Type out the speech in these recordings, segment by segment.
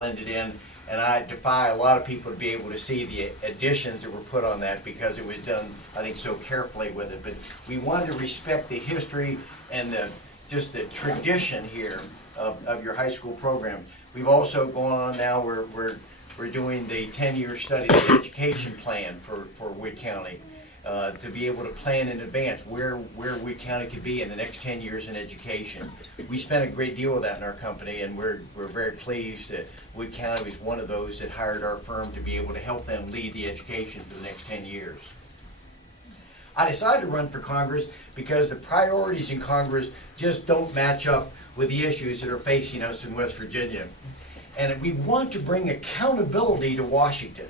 blended in, and I defy a lot of people to be able to see the additions that were put on that because it was done, I think, so carefully with it. But we wanted to respect the history and just the tradition here of your high school program. We've also gone on now, we're doing the 10-year study of the education plan for Wood County. To be able to plan in advance where Wood County could be in the next 10 years in education. We spent a great deal of that in our company, and we're very pleased that Wood County was one of those that hired our firm to be able to help them lead the education for the next 10 years. I decided to run for Congress because the priorities in Congress just don't match up with the issues that are facing us in West Virginia. And we want to bring accountability to Washington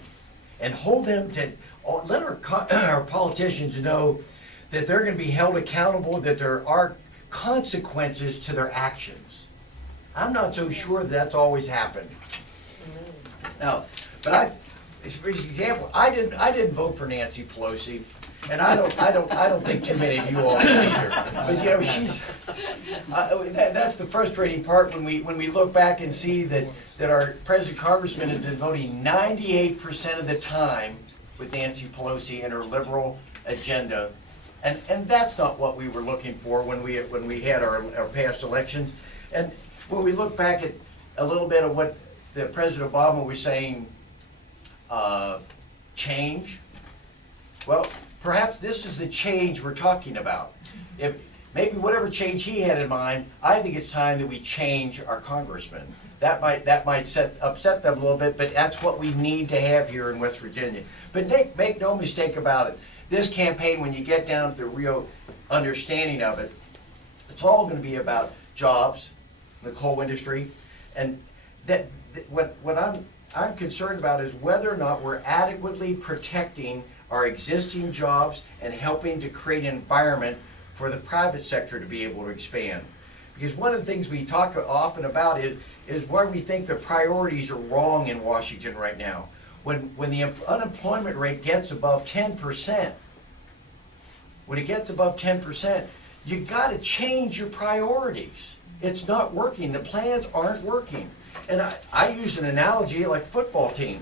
and hold them to, let our politicians know that they're going to be held accountable, that there are consequences to their actions. I'm not so sure that's always happened. Now, but for example, I didn't vote for Nancy Pelosi, and I don't think too many of you all did either. But you know, she's that's the frustrating part when we look back and see that our president congressman has been voting 98% of the time with Nancy Pelosi and her liberal agenda, and that's not what we were looking for when we had our past elections. And when we look back at a little bit of what the President Obama was saying, change. Well, perhaps this is the change we're talking about. If maybe whatever change he had in mind, I think it's time that we change our congressman. That might upset them a little bit, but that's what we need to have here in West Virginia. But make no mistake about it. This campaign, when you get down to the real understanding of it, it's all going to be about jobs, the coal industry, and what I'm concerned about is whether or not we're adequately protecting our existing jobs and helping to create an environment for the private sector to be able to expand. Because one of the things we talk often about is why we think the priorities are wrong in Washington right now. When the unemployment rate gets above 10%, when it gets above 10%, you got to change your priorities. It's not working. The plans aren't working. And I use an analogy like football team,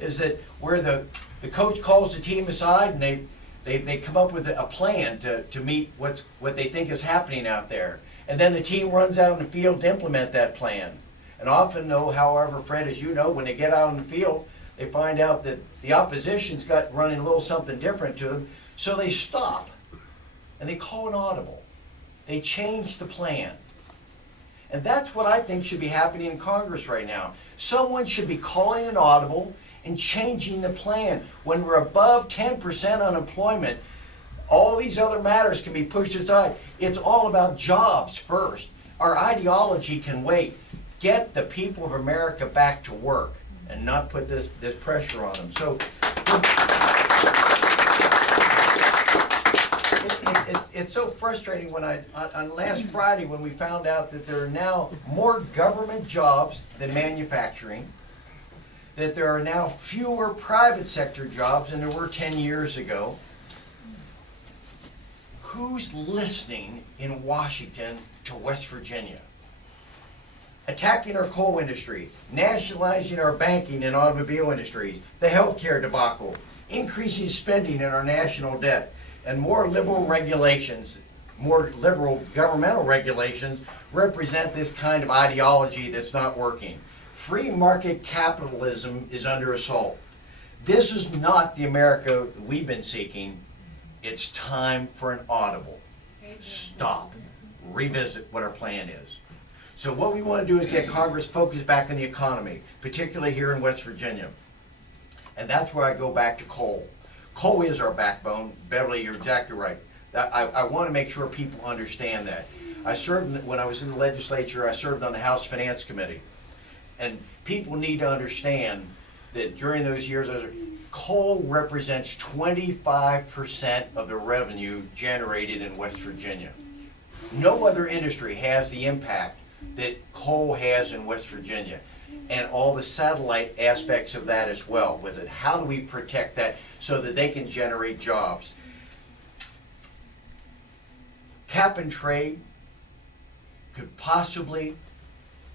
is that where the coach calls the team aside and they come up with a plan to meet what they think is happening out there. And then the team runs out in the field to implement that plan. And often, though, however, Fred, as you know, when they get out on the field, they find out that the opposition's got running a little something different to them, so they stop and they call an audible. They change the plan. And that's what I think should be happening in Congress right now. Someone should be calling an audible and changing the plan. When we're above 10% unemployment, all these other matters can be pushed aside. It's all about jobs first. Our ideology can wait. Get the people of America back to work and not put this pressure on them. So it's so frustrating when on last Friday when we found out that there are now more government jobs than manufacturing, that there are now fewer private sector jobs than there were 10 years ago. Who's listening in Washington to West Virginia? Attacking our coal industry, nationalizing our banking and automobile industries, the healthcare debacle, increasing spending in our national debt, and more liberal regulations, more liberal governmental regulations represent this kind of ideology that's not working. Free market capitalism is under assault. This is not the America we've been seeking. It's time for an audible. Stop. Revisit what our plan is. So what we want to do is get Congress focused back on the economy, particularly here in West Virginia. And that's where I go back to coal. Coal is our backbone. Beverly, you're exactly right. I want to make sure people understand that. I served, when I was in the legislature, I served on the House Finance Committee. And people need to understand that during those years, coal represents 25% of the revenue generated in West Virginia. No other industry has the impact that coal has in West Virginia, and all the satellite aspects of that as well with it. How do we protect that so that they can generate jobs? Cap and trade could possibly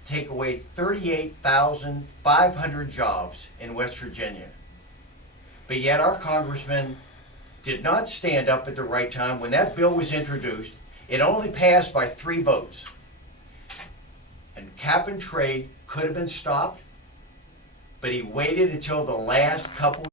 take away 38,500 jobs in West Virginia. But yet our congressman did not stand up at the right time. When that bill was introduced, it only passed by 3 votes. And cap and trade could have been stopped, but he waited until the last couple